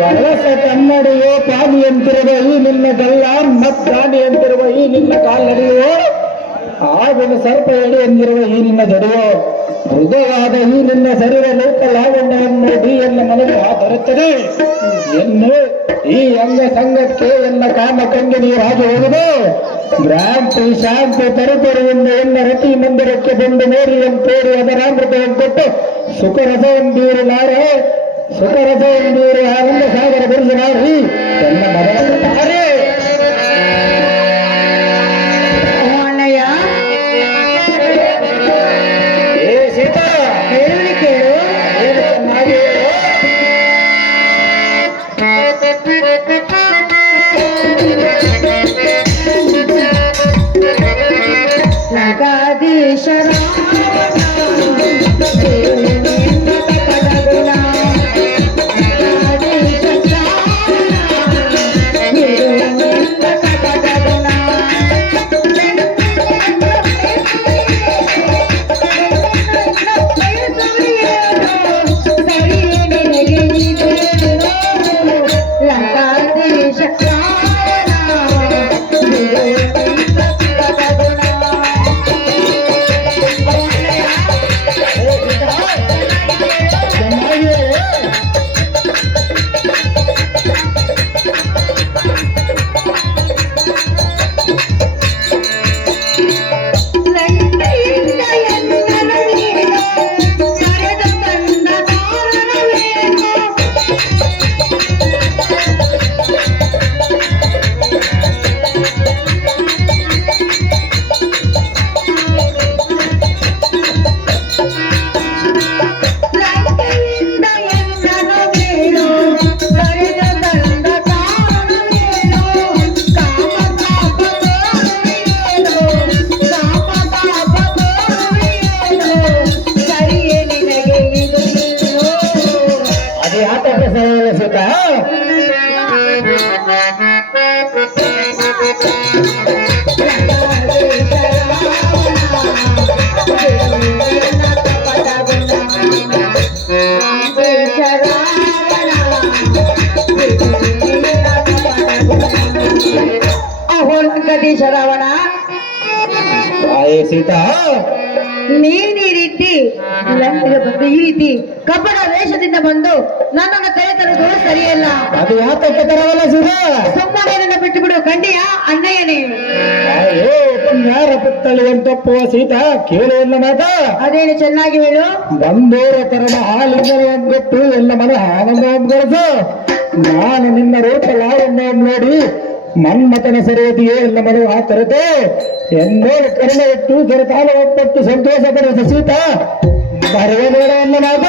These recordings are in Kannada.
ಕಳಸ ಕನ್ನಡಿಯೋ ಪಾನಿಯಂತಿರುವ ಈ ನಿನ್ನ ಗಲ್ಲ ಮತ್ತಾನಿಯಂತಿರುವ ಈ ನಿನ್ನ ಕಾಲ್ನಡಿಯೋ ಆಗಿನ ಸರ್ಪ ಎಡೆ ಎಂದಿರುವ ಈ ನಿನ್ನ ಜಡಿಯೋ ಮೃದುವಾದ ಈ ನಿನ್ನ ಶರೀರ ಲೋಕಲಾವಣ್ಯವನ್ನು ಡಿಯನ್ನು ಮನಸ್ಸು ದೊರೆತದೆ ಎನ್ನು ಈ ಅಂಗ ಸಂಘಕ್ಕೆ ಎನ್ನ ಕಾಮ ಕಂಗಿನಿ ರಾಜು ಹೋಗುದು ಭ್ರಾಂತಿ ಶಾಂತಿ ತರುತರುವಿಂದ ಎನ್ನ ರತಿ ಮಂದಿರಕ್ಕೆ ಬಂದು ನೋರಿಯಂತೇರಿ ಅದರಾಮೃತವನ್ನು ಕೊಟ್ಟು ಸುಖರಸವೊಂದೀರುಲಾರೆ ಸುಖರಸವೊಂದೀರು ಆನಂದ ಸಾಗರ ಬರಿಸಲಾರಿ ಎನ್ನ ಮಗನೇ ಶ್ರವಣ ಸೀತಾ ನೀನ್ ಈ ರೀತಿ ಲಂಕೆಗೆ ಬಂದು ಈ ರೀತಿ ಕಪಟ ವೇಷದಿಂದ ಬಂದು ನನ್ನನ್ನು ಕರೆ ತರುವುದು ಸರಿಯಲ್ಲ. ಅದು ಯಾತಕ್ಕೆ ತರವಲ್ಲ ಸೀತಾ? ಸುಮ್ಮನೆ ನನ್ನ ಬಿಟ್ಟು ಬಿಡು ಕಂಡಿಯ ಅಣ್ಣಯ್ಯನೇ. ಯಾರ ಪುತ್ತಳಿ ಅಂತಪ್ಪುವ ಸೀತಾ ಕೇಳುವಲ್ಲ ಮಾತ ಅದೇನು ಚೆನ್ನಾಗಿ ಹೇಳು. ಬಂದೋರ ತರದ ಹಾಲಿಂದ ಗೊತ್ತು ಎಲ್ಲ ಮನ ಆನಂದ ಒಗ್ಗರದು ನಾನು ನಿನ್ನ ರೂಪ ಲಾವಣ್ಯ ನೋಡಿ ಮನ್ಮತನ ಸರಿಯದಿಯೇ ಎಲ್ಲ ಮನವು ಆ ತರತೆ ಎಂದೋ ಕರುಣ ಇಟ್ಟು ದೊರೆತಾಲ ಒಪ್ಪಟ್ಟು ಸಂತೋಷ ಪಡೆದ ಸೀತ ಬರುವ ಬೇಡ ಎಲ್ಲ ನಾಗ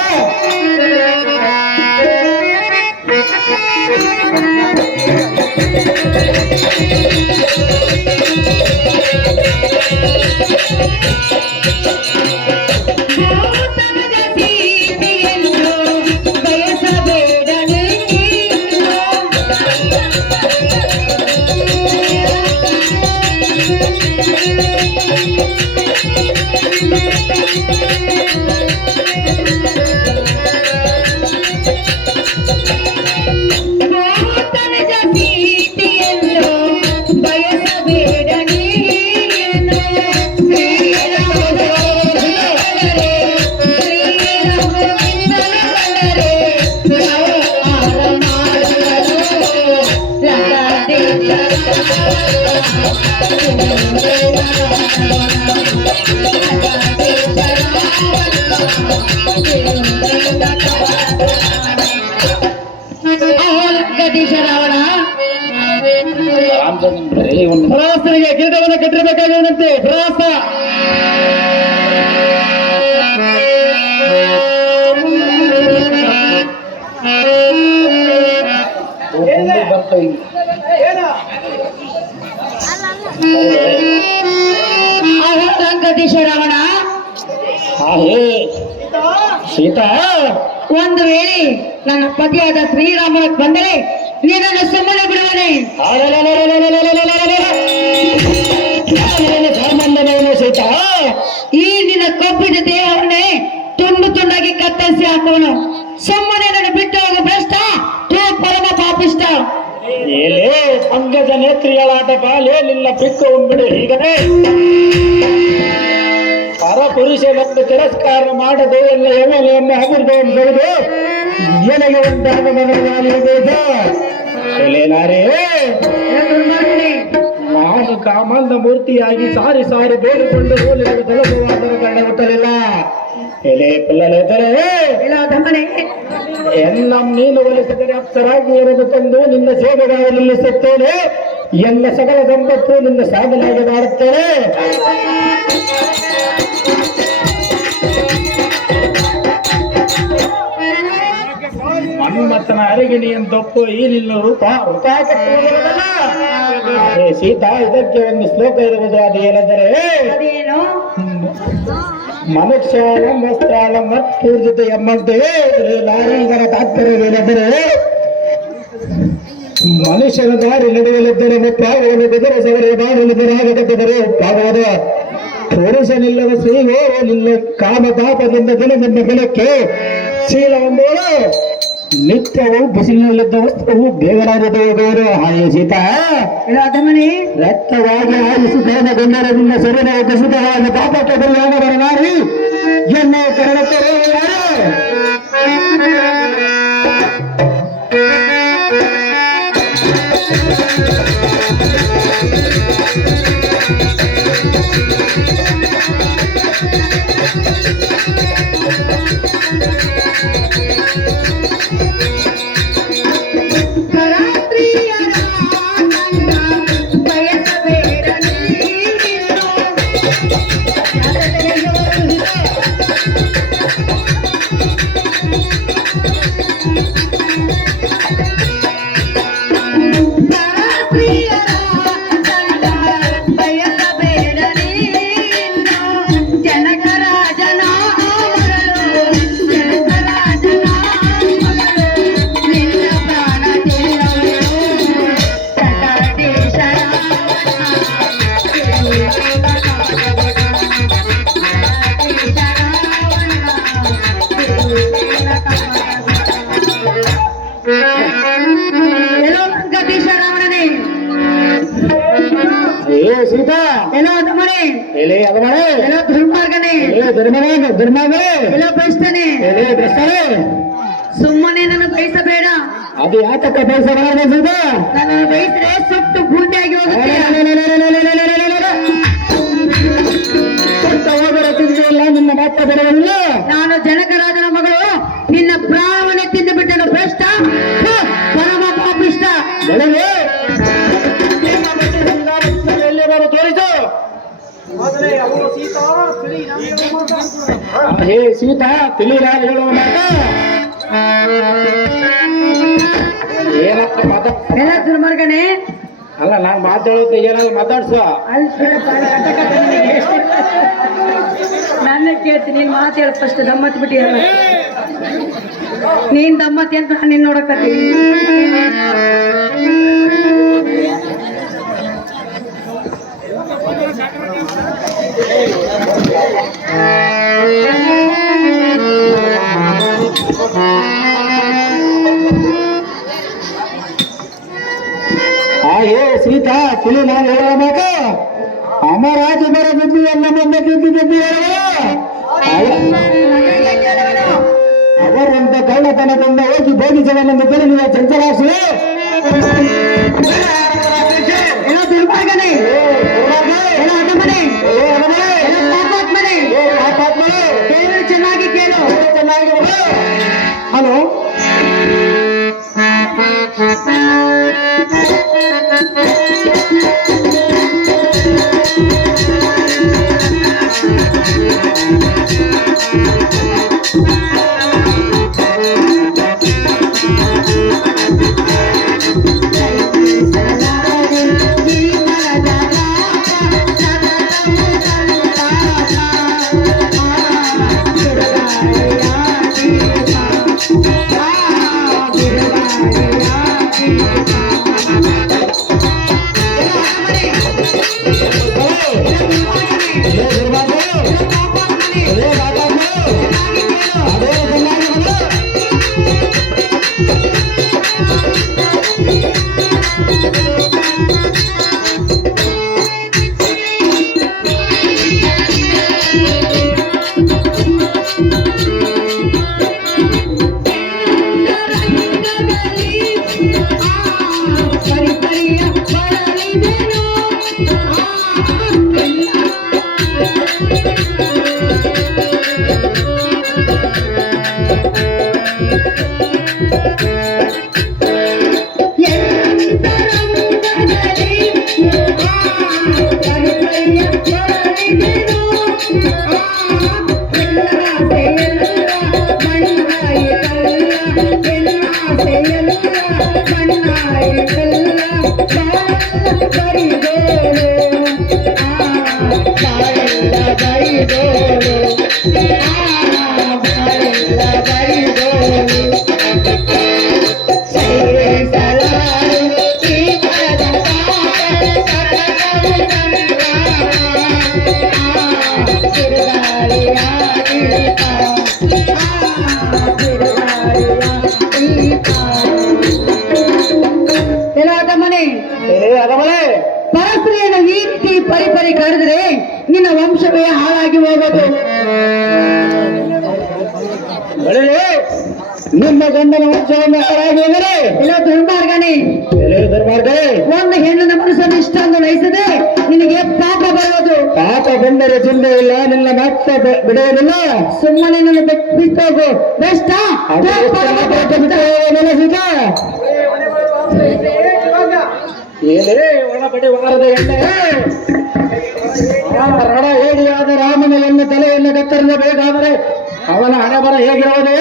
ಪ್ರವಾಸನಿಗೆ ಕಿರೀಟವನ್ನು ಕಟ್ಟಿರಬೇಕಾಗಿರುವಂತೆ ಪ್ರವಾಸ ರಾವಣ ಸೀತಾ ಒಂದು ವೇಳೆ ನನ್ನ ಪತಿಯಾದ ಶ್ರೀರಾಮನ ಬಂದರೆ ನೀನನ್ನು ಸುಮ್ಮನೆ ಬಿಡುವನೆ. ಸೀತಾ ಈ ನಿನ್ನ ಕಬ್ಬಿದ ದೇಹವನ್ನೇ ತುಂಡು ತುಂಡಾಗಿ ಕತ್ತರಿಸಿ ಹಾಕೋನು. ಸುಮ್ಮನೆ ನನ್ನ ಬಿಟ್ಟು ಹೋಗು ಭ್ರಷ್ಟ. ಪರಮ ಏಲೇ ಪಂಕಜ ನೇತ್ರಿಗಳಾಟ ಬಾಲೆ ನಿನ್ನ ಪಿಕ್ಕ ಬಿಡು ಹೀಗನೇ ಪರಪುರುಷನನ್ನು ತಿರಸ್ಕಾರ ಮಾಡದು ಎಲ್ಲ ಎಮಲೆಯನ್ನು ಹಗುರ್ದವನ್ನು ತೆಗೆದು ಎಲೆಗೆ ಉಂಟಾದ ನಾರೇ ನಾನು ಕಾಮಂದ ಮೂರ್ತಿಯಾಗಿ ಸಾರಿ ಸಾರಿ ಬೇಡಿಕೊಂಡು ನಿನಗೆ ಸುಲಭವಾದರೂ ಕಂಡುಗುತ್ತಲಿಲ್ಲ ಎಲೆ ಪಿಲ್ಲಲೆದರೆ ಎಲ್ಲ ನೀನು ಒಲಿಸಿದರೆ ಅಪ್ಸರಾಗಿ ಎರೆದು ತಂದು ನಿನ್ನ ಸೇವೆಗಾಗಿ ನಿಲ್ಲಿಸುತ್ತೇನೆ ಎಲ್ಲ ಸಕಲ ಸಂಪತ್ತು ನಿನ್ನ ಸಾಧನೆಯಾಗಿ ಮಾಡುತ್ತೇನೆ ಮನ್ಮಥನ ಅರಿಗಿಣಿಯಂತೊಪ್ಪು ಈ ನಿನ್ನ ರೂಪ ಸೀತಾ ಇದಕ್ಕೆ ಒಂದು ಶ್ಲೋಕ ಇರುವುದು ಅದು ಏನೆಂದರೆ ಮನುಷ್ಯಾನ ವಸ್ತ್ರಾಲ ಮತ್ಪೂರ್ಜಿತ ಎಂಬಂತೆ ಇದರ ತಾತ್ಪರ್ಯವೇನೆಂದರೆ ಮನುಷ್ಯನ ದಾರಿ ನಡೆಯಲಿದ್ದರೆ ಮುಪ್ಪಾಗುವುದು ಬೆದರ ಸವರೆ ಮಾಡಲಿದ್ದರಾಗದಿದ್ದರೆ ಉಪ್ಪಾಗುವುದು ಪುರುಷನಿಲ್ಲದ ಸ್ತ್ರೀಯೋ ನಿಲ್ಲ ಕಾಮತಾಪದಿಂದ ದಿನದಿಂದ ದಿನಕ್ಕೆ ಶೀಲವೆಂಬುದು ನಿತ್ಯವು ಬಿಸಿಲಿನಲ್ಲಿದ್ದ ವಸ್ತ್ರವು ಬೇಗನಾಗುವುದು ಹಾಗೆ ಸೀತಾ ರಕ್ತವಾಗಿ ಆಲಿಸಿದ ಗಂಡರದಿಂದ ಸರಿನ ಕುಸಿತವಾಗಿ ಪಾಪಕ್ಕೆ ಬರುವಾಗ ನಾರಿ ಎಣ್ಣೆ ಕರಡುತ್ತಾರೆ ಸೀತಾ ಏನೋ ಅದಮನೆ ಎಲೆ ಅದಮನೆ ಏನೋ ದುರ್ಮಾರ್ಗನೆ ದುರ್ಮಾರ್ಗನೆ ಏನೋ ಭ್ರಷ್ಟನೆ ಭ್ರಷ್ಟನೆ ಸುಮ್ಮನೆ ನನ್ನ ಬಯಸಬೇಡ ಅದು ಯಾತಕ್ಕ ಬಯಸಬಾರದು ಸೀತಾ ನನ್ನನ್ನು ಬಯಸಿದ್ರೆ ಸುಟ್ಟು ಬೂದಿಯಾಗಿ ಹೋಗುತ್ತೆ ಹೋಗಲ್ಲ ನಿನ್ನ ಮಾತ್ರ ಬಿಡುವುದಿಲ್ಲ ನಾನು ಜನಕರಾಜನ ಮಗಳು ನಿನ್ನ ಪ್ರಾಣವನ್ನೇ ತಿಂದು ಬಿಟ್ಟನು ಭ್ರಷ್ಟ ಪರಮ ಪಾಪಿಷ್ಟ ಬೆಳಗ್ಗೆ ತೋರಿಸು ಹೇ ಸೀತಾ ತಿಳಿರಾಜ ಹೇಳುವ ಮಾತ ಏನಂತ ಎಲ್ಲ ದುರ್ಮಾರ್ಗನೆ ಅಲ್ಲ ನಾನು ಮಾತಾಡೋದು ಏನಾದ್ರು ಮಾತಾಡ್ಸ ನನ್ನ ಕೇಳ್ತೀನಿ ನೀನ್ ಮಾತು ಹೇಳ ಫಸ್ಟ್ ದಮ್ಮತ್ ಬಿಟ್ಟಿರಲ್ಲ ನೀನ್ ದಮ್ಮತಿ ಅಂತ ನಾನು ನಿನ್ನ ನೋಡಕತ್ತೀನಿ ಹೇ ಸೀತಾ ತಿಳಿ ನಾನು ಹೇಳುವ ಮಾತ ಅಮರಾಜ ಬರ ಬುದ್ಧಿ ಎಲ್ಲ ಮುಂದೆ ಬುದ್ಧಿ ಅವರಂತ ಕಳ್ಳತನದಿಂದ ಹೋಗಿ ಬೋಧಿಸವನೆಂದು ತಿಳಿಯುವ ಚಂಚಲಾಕ್ಷಿ ಚೆನ್ನಾಗಿ ಕೇಳು ಚೆನ್ನಾಗಿ ಹಲೋ ಪರಸ್ತ್ರೀಯನ್ನು ಈ ರೀತಿ ಪರಿಪರಿ ಕರೆದ್ರೆ ನಿನ್ನ ವಂಶವೇ ಹಾಳಾಗಿ ಹೋಗೋದು. ನಿಮ್ಮ ಗಂಡನ ವಂಶವನ್ನು ಹಾಳಾಗಿ ಹೋದರೆ ಇಲ್ಲ ದುರ್ಮಾರ್ಗನೇ, ಒಂದು ಹೆಣ್ಣಿನ ಮನಸ್ಸನ್ನು ಇಷ್ಟೊಂದು ನಯಿಸದೆ ನಿನಗೆ ಪಾಪ ಬರುವುದು. ಪಾಪ ಬಂದರೆ ಚಿಂತೆ ಇಲ್ಲ, ನಿನ್ನ ಮತ್ತೆ ಬಿಡುವುದಿಲ್ಲ. ಸುಮ್ಮನೆ ನನ್ನ ಬಿಟ್ಟೋಗು ಬೆಸ್ಟ್. ಏನೇ ಒಳಪಡಿ ವಾರದ ಎಣ್ಣೆ ರಣ ಹೇಳಿಯಾದ ರಾಮನ ಎಣ್ಣೆ ತಲೆಯನ್ನು ಕತ್ತರಿಸಬೇಕಾದರೆ ಅವನ ಹಣೆಬರ ಹೇಗಿರುವುದು?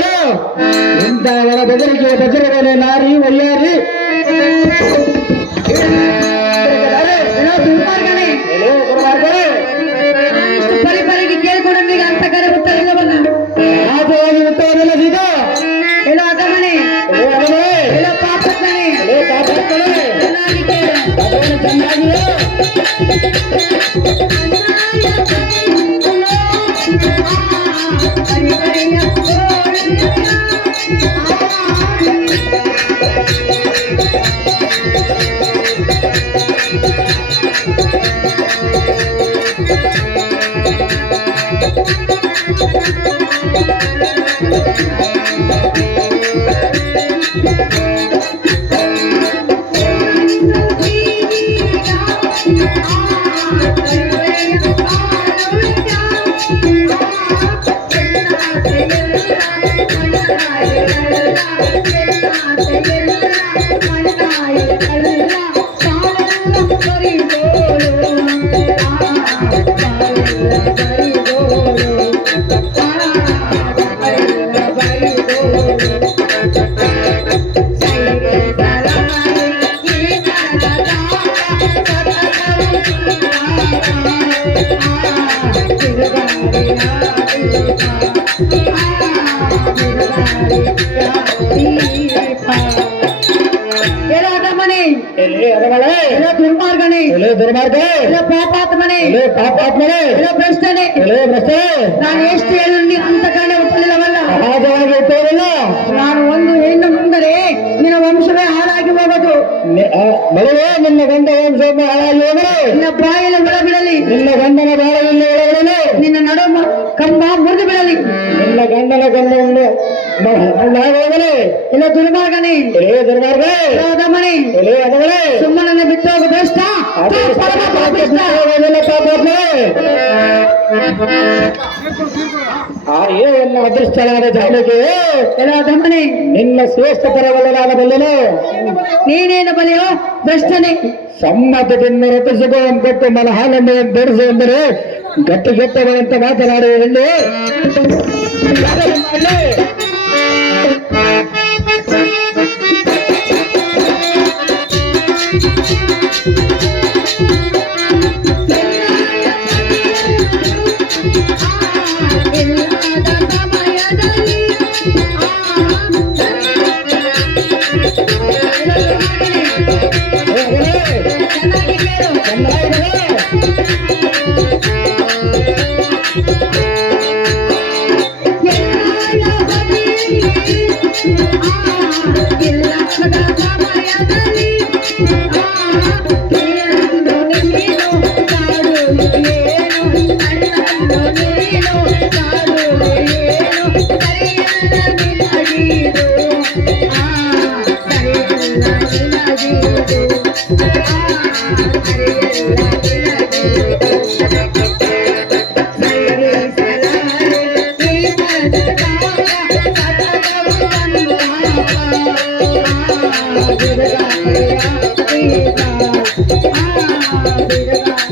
ಇಂಥವರ ಬೆದರಿಕೆ ಬಜರಗಲೆ ನಾರಿ ವಯ್ಯಾರಿ. ದುರ್ಮಾರ್ಗನೇ, ಇಷ್ಟು ಪರಿಪರಿಗೆ ಕೇಳಿಕೊಂಡೀಗ ಅಂತ ಕರೆ ಉತ್ತರ ಇಲ್ಲವಲ್ಲ. ರಾಜವಾಗಿ ಉತ್ತರವಿಲ್ಲ ಸೀತಾ. ಎಲ್ಲ ಅಗಮನೆ, ಎಲ್ಲ ಪಾಪಕ್ಕನೆ, ಚೆನ್ನಾಗಿ ಕೇಳು. ಚೆನ್ನಾಗಿಯೋ ದುರ್ಮಾರ್ಗನೇ, ದುರ್ಮಾರ್ಗ, ಪಾಪಾತ್ಮನೆ, ಪಾಪಾತ್ಮನೆ, ಭ್ರಷ್ಟನೇ. ನಾನು ಎಷ್ಟು ಹೇಳಿ ಅಂತ ಕಾರಣ ಒಪ್ಪಲಿಲ್ಲವಲ್ಲ. ಸಹಜವಾಗಿ ಉತ್ತರವಿಲ್ಲ. ನಾನು ಒಂದು ಹೆಣ್ಣು ಮುಂದರೆ ನಿನ್ನ ವಂಶವೇ ಹಾಳಾಗಿ ಹೋಗೋದು. ಬರುವೆ ನಿನ್ನ ಗಂಡ ವಂಶವನ್ನು ಹಾಳಾಗಿ ಹೋದರೆ ನಿನ್ನ ಬಾಯಲ್ಲಿ ಒಳಬಿಡಲಿ, ನಿನ್ನ ಗಂಡನ ಬಾಳೆಯಲ್ಲಿ ಒಳಬಿಡಲಿ, ನಿನ್ನ ನಡು ಕಂಬ ಮುರಿದು ಬಿಡಲಿ, ನಿನ್ನ ಗಂಡನ ಗಂಡವನ್ನು ಹೋಗಲಿ. ಇಲ್ಲ ದುರ್ಮಾರ್ಗನೇ, ದುರ್ಮಾರ್ಗ, ಅದಮನೆ, ಅದಗಳೇ ಸುಮ್ಮನೆ ಬಿಟ್ಟು ಹೋಗು ಬೆಸ್ಟ್. ಏನು ಅದೃಷ್ಟವಾದ ಜಾಲಕ್ಕೆ ದಮನೆ, ನಿನ್ನ ಶ್ರೇಷ್ಠ ಪರವಲ್ಲ ನಾನು ಬಲ್ಲೆನು. ನೀನೇನು ಬಲೆಯೋ ಭ್ರಷ್ಟನೇ. ಸಮ್ಮತದಿಂದ ರಚಿಸಿಕೋ ಕೊಟ್ಟು ಮನ ಹಾಲನ್ನು ಬೆಳೆಸು ಎಂದರೆ ಗಟ್ಟಿ ಗೆಟ್ಟವಂತ ಮಾತನಾಡುವ ಹೆಣ್ಣು